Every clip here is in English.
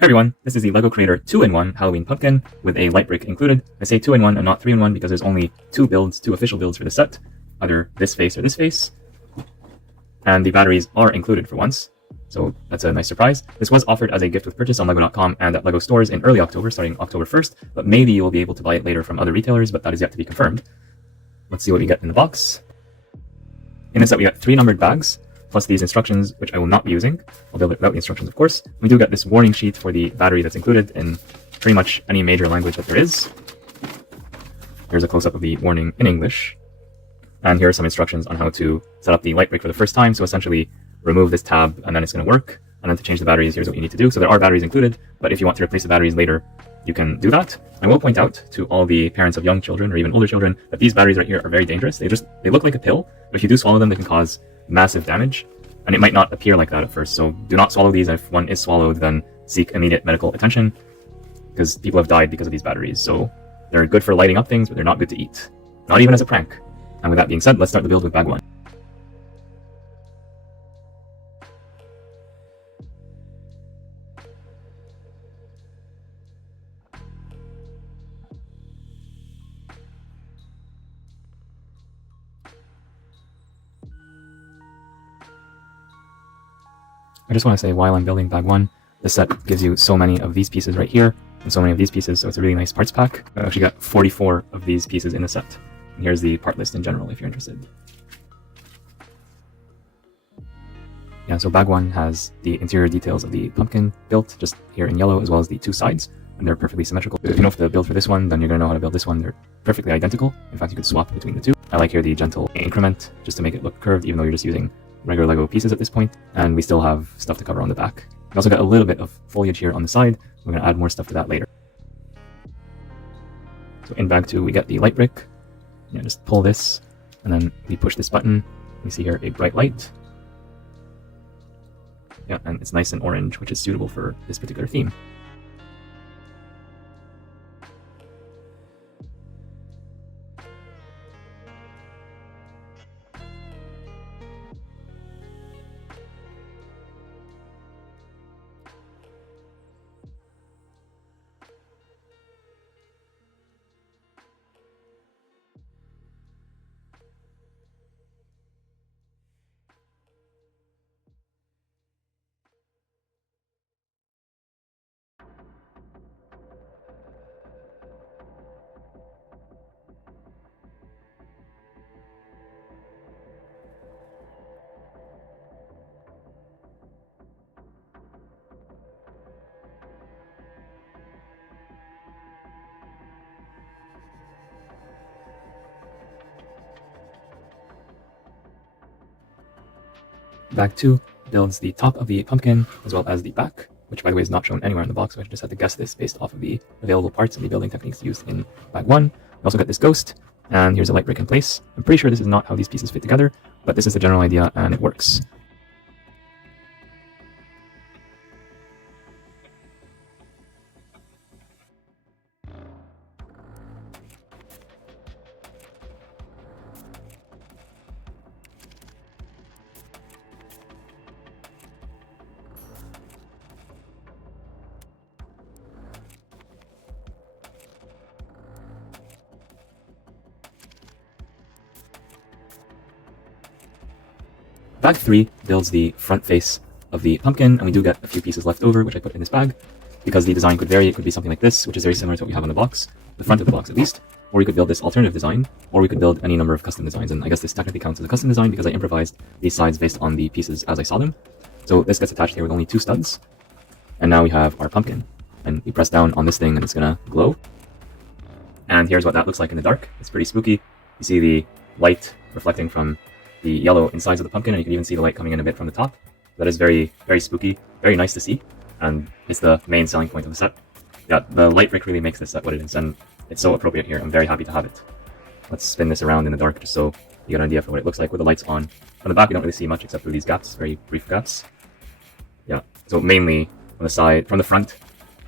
Hey everyone, this is the LEGO Creator 2-in-1 Halloween Pumpkin with a light brick included. I say 2-in-1 and not 3-in-1 because there's only two official builds for the set, either this face or this face, and the batteries are included for once, so that's a nice surprise. This was offered as a gift with purchase on LEGO.com and at LEGO stores in early October, starting October 1st, but maybe you will be able to buy it later from other retailers, but that is yet to be confirmed. Let's see what we get in the box. In this set we got 3 numbered bags, plus these instructions, which I will not be using. I'll build it without the instructions, of course. We do get this warning sheet for the battery that's included in pretty much any major language that there is. Here's a close-up of the warning in English. And here are some instructions on how to set up the light brick for the first time. So essentially, remove this tab, and then it's going to work. And then to change the batteries, here's what you need to do. So there are batteries included, but if you want to replace the batteries later, you can do that. I will point out to all the parents of young children, or even older children, that these batteries right here are very dangerous. They look like a pill, but if you do swallow them, they can cause massive damage, and it might not appear like that at first, so do not swallow these. If one is swallowed, then seek immediate medical attention, because people have died because of these batteries. So they're good for lighting up things, but they're not good to eat, not even as a prank. And with that being said, let's start the build with bag 1. I just want to say, while I'm building bag 1, this set gives you so many of these pieces right here, and so many of these pieces, so it's a really nice parts pack. I actually got 44 of these pieces in the set. And here's the part list in general, if you're interested. Yeah, so bag 1 has the interior details of the pumpkin built, just here in yellow, as well as the 2 sides, and they're perfectly symmetrical. If you know how to build for this one, then you're going to know how to build this one. They're perfectly identical. In fact, you could swap between the two. I like here the gentle increment, just to make it look curved, even though you're just using regular LEGO pieces at this point, and we still have stuff to cover on the back. We also got a little bit of foliage here on the side. We're going to add more stuff to that later. So in bag 2, we get the light brick. Yeah, just pull this, and then we push this button. We see here a bright light. Yeah, and it's nice and orange, which is suitable for this particular theme. Bag 2 builds the top of the pumpkin as well as the back, which by the way is not shown anywhere in the box, so I just had to guess this based off of the available parts and the building techniques used in bag 1. We also got this ghost, and here's a light brick in place. I'm pretty sure this is not how these pieces fit together, but this is the general idea and it works. Bag 3 builds the front face of the pumpkin, and we do get a few pieces left over, which I put in this bag, because the design could vary. It could be something like this, which is very similar to what we have on the box, the front of the box at least, or we could build this alternative design, or we could build any number of custom designs, and I guess this technically counts as a custom design because I improvised these sides based on the pieces as I saw them. So this gets attached here with only 2 studs, and now we have our pumpkin, and we press down on this thing and it's gonna glow. And here's what that looks like in the dark. It's pretty spooky. You see the light reflecting from the yellow insides of the pumpkin, and you can even see the light coming in a bit from the top. That is very, very spooky, very nice to see, and it's the main selling point of the set. Yeah, the light brick really makes this set what it is, and it's so appropriate here. I'm very happy to have it. Let's spin this around in the dark just so you get an idea for what it looks like with the lights on. On the back, we don't really see much except through these gaps, very brief gaps. Yeah, so mainly from the side, from the front.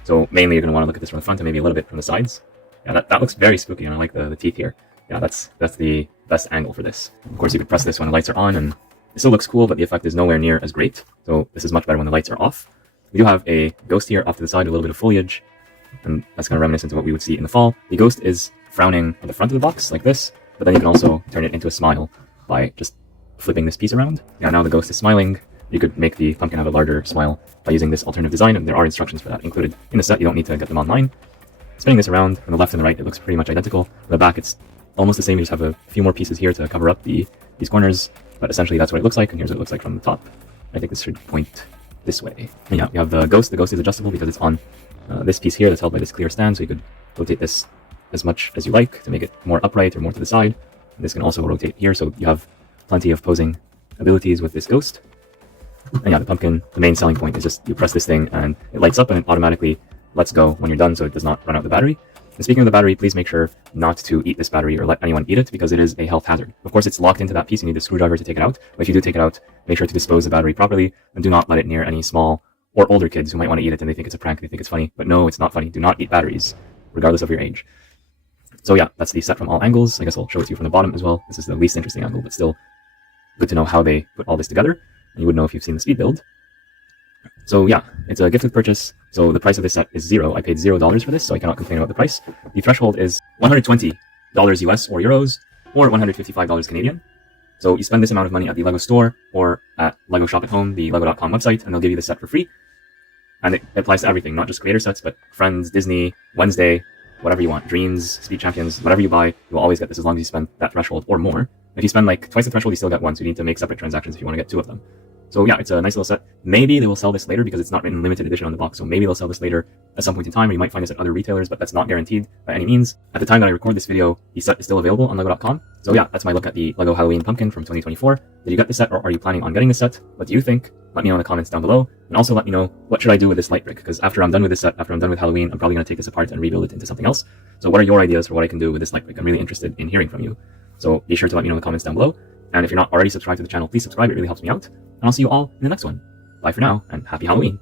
So mainly you're going to want to look at this from the front and maybe a little bit from the sides. Yeah, that looks very spooky, and I like the teeth here. Yeah, that's the best angle for this. Of course, you could press this when the lights are on, and it still looks cool, but the effect is nowhere near as great. So this is much better when the lights are off. We do have a ghost here off to the side, a little bit of foliage, and that's kind of reminiscent of what we would see in the fall. The ghost is frowning at the front of the box like this, but then you can also turn it into a smile by just flipping this piece around. Yeah, now the ghost is smiling. You could make the pumpkin have a larger smile by using this alternative design, and there are instructions for that included in the set. You don't need to get them online. Spinning this around from the left and the right, it looks pretty much identical. On the back, it's almost the same. You just have a few more pieces here to cover up these corners, but essentially that's what it looks like, and here's what it looks like from the top. I think this should point this way. And yeah, you have the ghost. The ghost is adjustable because it's on this piece here that's held by this clear stand, so you could rotate this as much as you like to make it more upright or more to the side. And this can also rotate here, so you have plenty of posing abilities with this ghost. And yeah, the pumpkin, the main selling point is just you press this thing and it lights up and it automatically lets go when you're done, so it does not run out the battery. And speaking of the battery, please make sure not to eat this battery or let anyone eat it because it is a health hazard. Of course, it's locked into that piece. You need a screwdriver to take it out. But if you do take it out, make sure to dispose the battery properly and do not let it near any small or older kids who might want to eat it and they think it's a prank, they think it's funny. But no, it's not funny. Do not eat batteries, regardless of your age. So yeah, that's the set from all angles. I guess I'll show it to you from the bottom as well. This is the least interesting angle, but still good to know how they put all this together. And you would know if you've seen the speed build. So yeah, it's a gifted purchase. So the price of this set is $0. I paid $0 for this, so I cannot complain about the price. The threshold is $120 US or euros, or $155 Canadian. So you spend this amount of money at the LEGO store or at LEGO Shop at Home, the LEGO.com website, and they'll give you the set for free. And it applies to everything, not just creator sets, but Friends, Disney, Wednesday, whatever you want, Dreams, Speed Champions, whatever you buy, you will always get this as long as you spend that threshold or more. If you spend like twice the threshold, you still get one, so you need to make separate transactions if you want to get 2 of them. So yeah, it's a nice little set. Maybe they will sell this later because it's not written limited edition on the box, so maybe they'll sell this later at some point in time, or you might find this at other retailers, but that's not guaranteed by any means. At the time that I record this video, the set is still available on LEGO.com. So yeah, that's my look at the LEGO Halloween Pumpkin from 2024. Did you get the set, or are you planning on getting the set? What do you think? Let me know in the comments down below, and also let me know what should I do with this light brick, because after I'm done with this set, after I'm done with Halloween, I'm probably going to take this apart and rebuild it into something else. So what are your ideas for what I can do with this light brick? I'm really interested in hearing from you. So be sure to let me know in the comments down below. And if you're not already subscribed to the channel, please subscribe. It really helps me out. And I'll see you all in the next one. Bye for now, and happy Halloween.